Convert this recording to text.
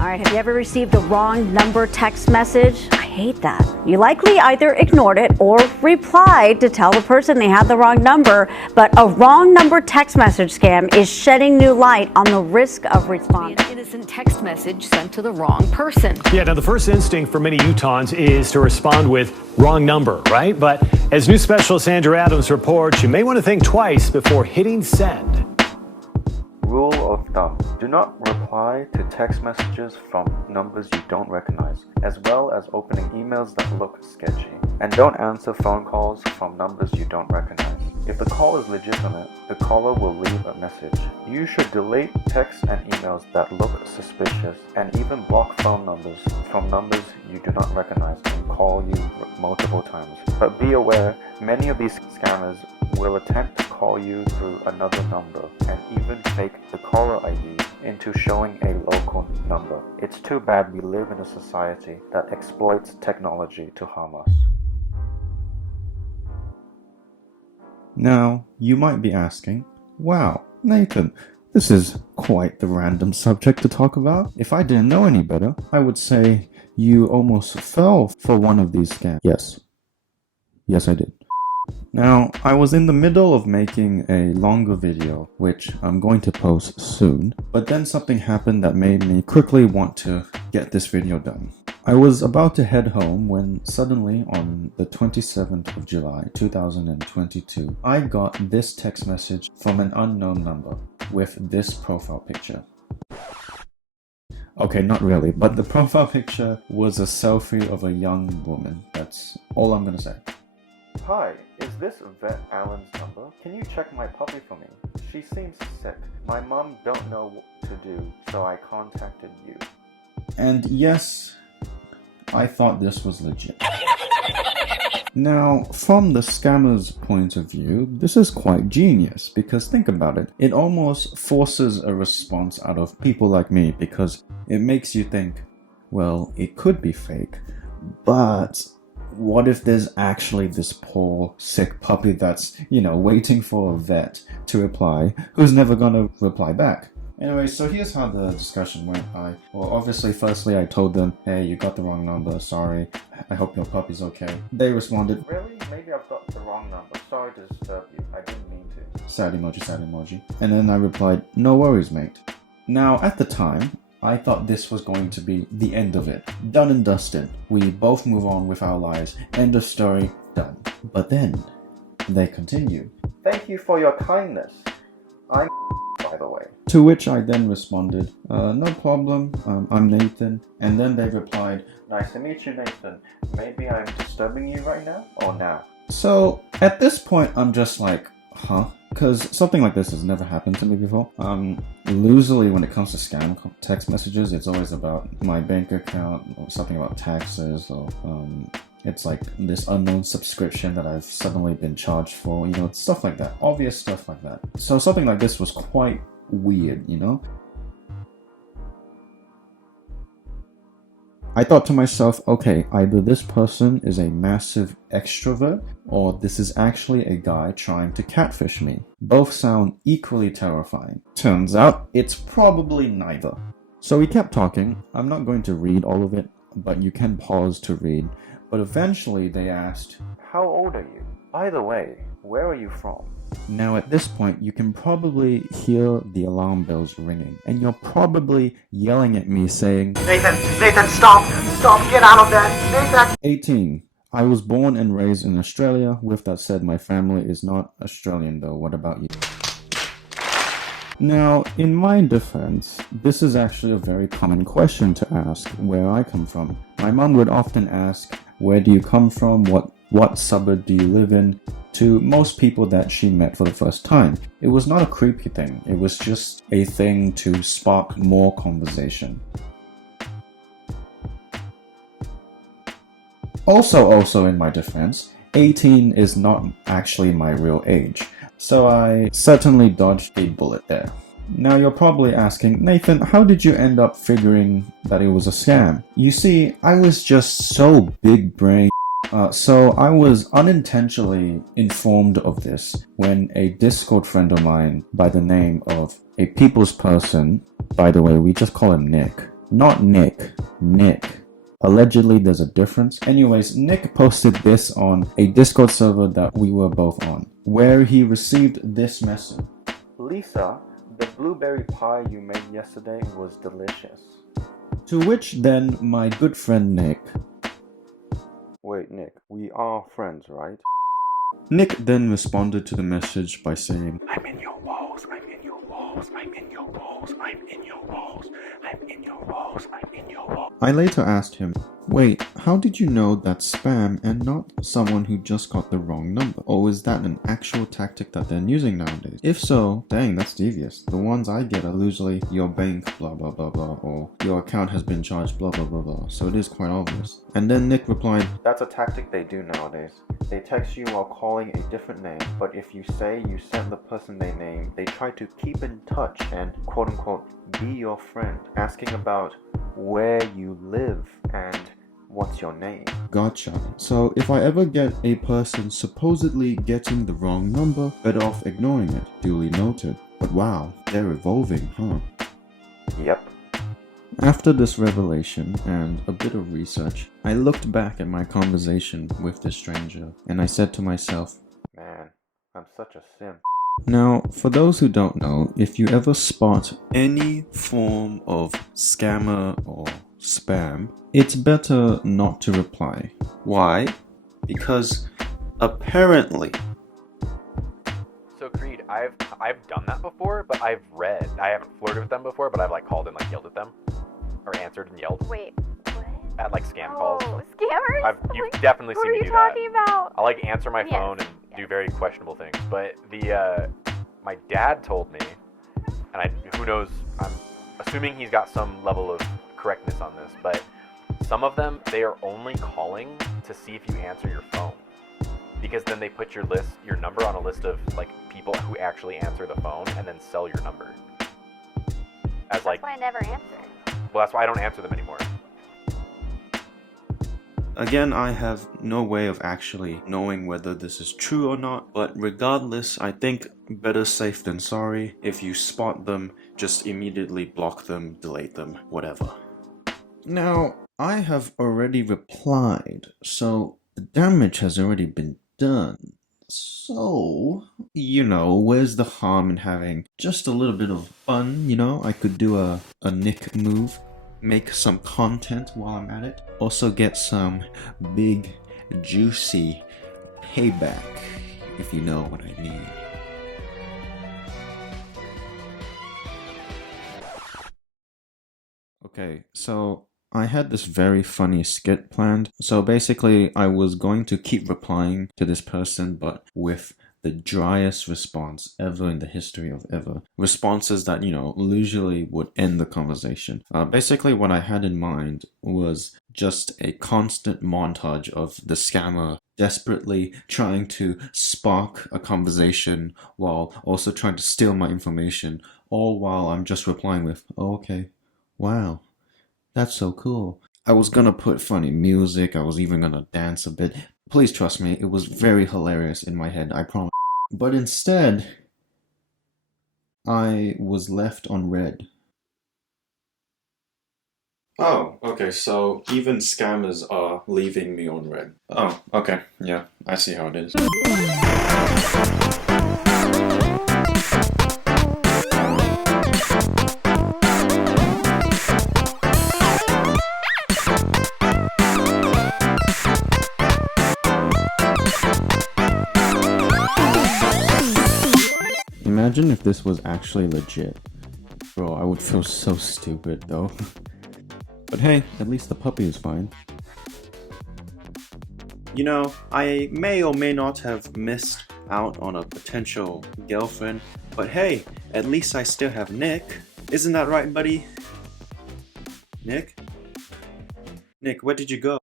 All right, have you ever received a wrong number text message? I hate that. You likely either ignored it or replied to tell the person they had the wrong number, but a wrong number text message scam is shedding new light on the risk of responding. An innocent text message sent to the wrong person. Yeah, now the first instinct for many Utahns is to respond with wrong number, right? But as news specialist Andrew Adams reports, you may want to think twice before hitting send. Rule of thumb: do not reply to text messages from numbers you don't recognize, as well as opening emails that look sketchy. And don't answer phone calls from numbers you don't recognize. If the call is legitimate, the caller will leave a message. You should delete texts and emails that look suspicious, and even block phone numbers from numbers you do not recognize and call you multiple times. But be aware, many of these scammers will attempt to call you through another number and even fake the caller ID into showing a local number. It's too bad we live in a society that exploits technology to harm us. Now, you might be asking, wow, Nathan, this is quite the random subject to talk about. If I didn't know any better, I would say you almost fell for one of these scams. Yes, I did. Now, I was in the middle of making a longer video, which I'm going to post soon, but then something happened that made me quickly want to get this video done. I was about to head home when suddenly on the 27th of July 2022, I got this text message from an unknown number with this profile picture. Okay, not really, but the profile picture was a selfie of a young woman. That's all I'm gonna say. Hi, is this Vet Allen's number? Can you check my puppy for me? She seems sick. My mom don't know what to do, so I contacted you. And yes, I thought this was legit. Now, from the scammer's point of view, this is quite genius, because think about it. It almost forces a response out of people like me, because it makes you think, well, it could be fake, but what if there's actually this poor, sick puppy that's, waiting for a vet to reply, who's never gonna reply back? Anyway, so here's how the discussion went. Obviously, firstly, I told them, hey, you got the wrong number, sorry, I hope your puppy's okay. They responded, really? Maybe I've got the wrong number, sorry to disturb you, I didn't mean to. Sad emoji, sad emoji. And then I replied, no worries, mate. Now, at the time, I thought this was going to be the end of it. Done and dusted. We both move on with our lives. End of story, done. But then, they continue. Thank you for your kindness. I'm by the way. To which I then responded, no problem, I'm Nathan. And then they replied, nice to meet you, Nathan. Maybe I'm disturbing you right now or now? So, at this point, I'm just like, huh? Because something like this has never happened to me before. Usually when it comes to scam text messages, it's always about my bank account or something about taxes, or it's like this unknown subscription that I've suddenly been charged for, stuff like that. Obvious stuff like that. So something like this was quite weird, I thought to myself, okay, either this person is a massive extrovert, or this is actually a guy trying to catfish me. Both sound equally terrifying. Turns out, it's probably neither. So we kept talking. I'm not going to read all of it, but you can pause to read. But eventually they asked, how old are you? By the way, where are you from? Now at this point, you can probably hear the alarm bells ringing, and you're probably yelling at me saying, Nathan, stop, get out of there, Nathan! 18. I was born and raised in Australia. With that said, my family is not Australian though. What about you? Now, in my defense, this is actually a very common question to ask where I come from. My mom would often ask, where do you come from? What suburb do you live in? To most people that she met for the first time. It was not a creepy thing. It was just a thing to spark more conversation. Also in my defense, 18 is not actually my real age. So I certainly dodged a bullet there. Now you're probably asking, Nathan, how did you end up figuring that it was a scam? You see, I was just so big brain. So I was unintentionally informed of this when a Discord friend of mine by the name of a people's person, by the way, we just call him Nick, Not Nick. Nick. Allegedly, there's a difference. Anyways, Nick posted this on a Discord server that we were both on, where he received this message. Lisa, the blueberry pie you made yesterday was delicious. To which then my good friend Nick. Wait, Nick, we are friends, right? Nick then responded to the message by saying, I'm in your walls, I'm in your walls, I'm in your walls, I'm in your walls, I'm in your walls, I'm in your walls. I later asked him, wait, how did you know that's spam and not someone who just got the wrong number? Or is that an actual tactic that they're using nowadays? If so, dang, that's devious. The ones I get are usually your bank blah blah blah blah or your account has been charged blah blah blah blah, so it is quite obvious. And then Nick replied, That's a tactic they do nowadays. They text you while calling a different name, but if you say you sent the person they name, they try to keep in touch and quote-unquote be your friend, asking about where you live and what's your name. gotcha. So if I ever get a person supposedly getting the wrong number, better off ignoring it. Duly noted. But wow, they're evolving, huh? Yep. After this revelation and a bit of research, I looked back at my conversation with this stranger and I said to myself, Man, I'm such a sim. now, for those who don't know, if you ever spot any form of scammer or spam, it's better not to reply. Why? Because apparently... So Creed, I've done that before, but I haven't flirted with them before, but I've like called and like yelled at them, or answered and yelled Wait, what? at like scam calls. Oh, scammers? You've definitely What seen are me you do that. talking about? I like answer my Yes, phone and do very questionable things. But my dad told me, and who knows, I'm assuming he's got some level of correctness on this, but some of them, they are only calling to see if you answer your phone. Because then they put your number on a list of like people who actually answer the phone and then sell your number. As like, That's why I never answer. well, that's why I don't answer them anymore. Again, I have no way of actually knowing whether this is true or not, but regardless, I think better safe than sorry. If you spot them, just immediately block them, delete them, whatever. Now, I have already replied, so the damage has already been done. So, where's the harm in having just a little bit of fun, I could do a Nick move. Make some content while I'm at it. Also get some big, juicy payback, if you know what I mean. Okay, so I had this very funny skit planned. So basically, I was going to keep replying to this person, but with the driest response ever in the history of ever. Responses that, usually would end the conversation. Basically, what I had in mind was just a constant montage of the scammer desperately trying to spark a conversation while also trying to steal my information, all while I'm just replying with, oh, okay, wow, that's so cool. I was gonna put funny music, I was even gonna dance a bit. Please trust me, it was very hilarious in my head, I promise. But instead, I was left on red. Oh, okay, so even scammers are leaving me on red. Oh, okay, yeah, I see how it is. Imagine if this was actually legit. Bro, I would feel so stupid though. But hey, at least the puppy is fine. I may or may not have missed out on a potential girlfriend, but hey, at least I still have Nick. Isn't that right, buddy? Nick? Nick, where did you go?